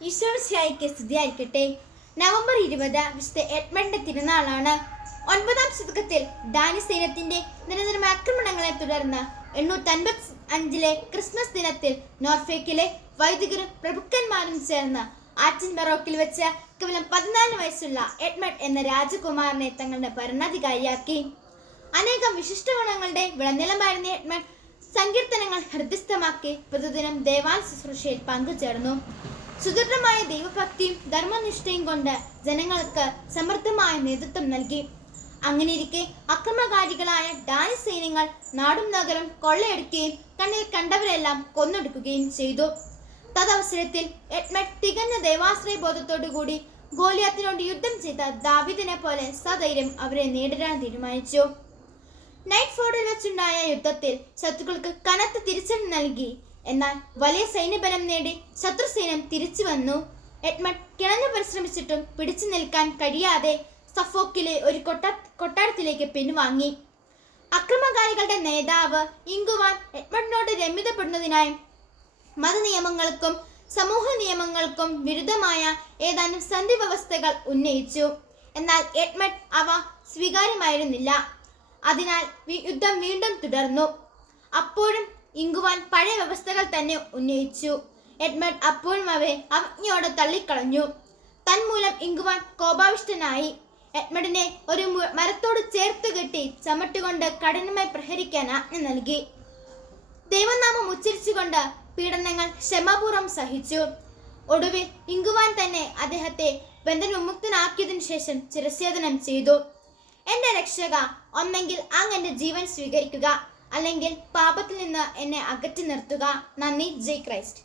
ഈശോമിശിഹായ്ക്ക് സ്തുതിയായിരിക്കട്ടെ. നവംബർ 20 വിശുദ്ധ എഡ്മണ്ടിന്റെ തിരുനാളാണ്. 9-ാം ശതകത്തിൽ ഡാനിഷ് സൈന്യത്തിന്റെ നിരന്തരമായ ആക്രമണങ്ങളെ തുടർന്ന് 855 ക്രിസ്മസ് ദിനത്തിൽ നോർഫേക്കിലെ വൈദികരും പ്രഭുക്കന്മാരും ചേർന്ന് ആറ്റിൻബറോക്കിൽ വെച്ച് കേവലം 14 വയസ്സുള്ള എഡ്മണ്ട് എന്ന രാജകുമാരനെ തങ്ങളുടെ ഭരണാധികാരിയാക്കി. അനേകം വിശിഷ്ട ഗുണങ്ങളുടെ വിളനിലമായിരുന്ന എഡ്മണ്ട് സങ്കീർത്തനങ്ങൾ ഹൃദയസ്ഥമാക്കി പ്രതിദിനം ദേവാലയ ശുശ്രൂഷയിൽ പങ്കുചേർന്നു. സുദൃഢമായ ദൈവഭക്തിയും ധർമ്മനിഷ്ഠയും കൊണ്ട് ജനങ്ങൾക്ക് സമൃദ്ധമായ നേതൃത്വം നൽകി. അങ്ങനെയിരിക്കെ അക്രമകാരികളായ ഡാനിഷ് സൈന്യങ്ങൾ നാടും നഗരം കൊള്ളയടിക്കുകയും കണ്ണിൽ കണ്ടവരെല്ലാം കൊന്നൊടുക്കുകയും ചെയ്തു. തദവസരത്തിൽ എഡ്മണ്ട് തികഞ്ഞ ദേവാശ്രയ ബോധത്തോടുകൂടി ഗോലിയാത്തിനോട് യുദ്ധം ചെയ്ത ദാവീദിനെ പോലെ സധൈര്യം അവരെ നേരിടാൻ തീരുമാനിച്ചു. നൈറ്റ് ഫോർഡിൽ വെച്ചുണ്ടായ യുദ്ധത്തിൽ ശത്രുക്കൾക്ക് കനത്ത തിരിച്ചടി നൽകി. എന്നാൽ വലിയ സൈന്യബലം നേടി ശത്രു സൈന്യം തിരിച്ചു വന്നു. എഡ്മണ്ട് കിണഞ്ഞു പരിശ്രമിച്ചിട്ടും പിടിച്ചു നിൽക്കാൻ കഴിയാതെ സഫോക്കിലെ ഒരു കൊട്ടാരത്തിലേക്ക് പിൻവാങ്ങി. അക്രമകാരികളുടെ നേതാവ് ഇംഗുവാൻ എഡ്മണ്ടിനോട് രമ്യതപ്പെടുന്നതിനായി മതനിയമങ്ങൾക്കും സമൂഹ നിയമങ്ങൾക്കും വിരുദ്ധമായ ഏതാനും സന്ധി വ്യവസ്ഥകൾ ഉന്നയിച്ചു. എന്നാൽ എഡ്മണ്ട് അവ സ്വീകാര്യമായിരുന്നില്ല. അതിനാൽ യുദ്ധം വീണ്ടും തുടർന്നു. അപ്പോഴും ഇംഗുവാൻ പഴയ വ്യവസ്ഥകൾ തന്നെ ഉന്നയിച്ചു. എഡ്മണ്ട് അപ്പോഴും അവയെ അവജ്ഞയോടെ തള്ളിക്കളഞ്ഞു. തന്മൂലം ഇംഗുവാൻ കോപാവിഷ്ടനായി. എഡ്മണ്ടിനെ ഒരു മരത്തോട് ചേർത്ത് കെട്ടി ചമട്ടുകൊണ്ട് കഠിനമായി പ്രഹരിക്കാൻ ആജ്ഞ നൽകി. ദൈവനാമം ഉച്ചരിച്ചുകൊണ്ട് പീഡനങ്ങൾ ക്ഷമാപൂർവ്വം സഹിച്ചു. ഒടുവിൽ ഇംഗുവാൻ തന്നെ അദ്ദേഹത്തെ ബന്ധനവിമുക്തനാക്കിയതിനു ശേഷം ശിരച്ഛേദനം ചെയ്തു. എന്റെ രക്ഷക, ഒന്നെങ്കിൽ അങ്ങ് എന്റെ ജീവൻ സ്വീകരിക്കുക, അല്ലെങ്കിൽ പാപത്തിൽ നിന്ന് എന്നെ അകറ്റി നിർത്തുക. നന്ദി. ജയ് ക്രൈസ്റ്റ്.